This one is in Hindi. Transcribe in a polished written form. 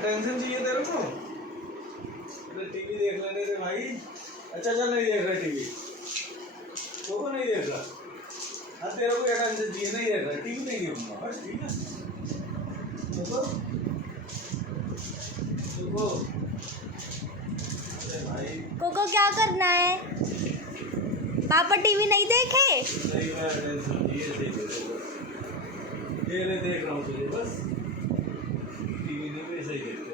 अटेंशन चाहिए तेरे को? अरे टीवी देख लेने दे भाई। अच्छा चल, नहीं देख रहा टीवी तो नहीं देख रहा। हाँ तेरे को अटेंशन चाहिए, नहीं देख रहा, टीवी नहीं देखूंगा बस, ठीक है। देखो देखो। अरे भाई कोको क्या करना है? पापा टीवी नहीं देखे? नहीं, मैं अटेंशन चाहिए, देख रहा हूँ तुझे बस। टीवी नहीं, मैं सही देख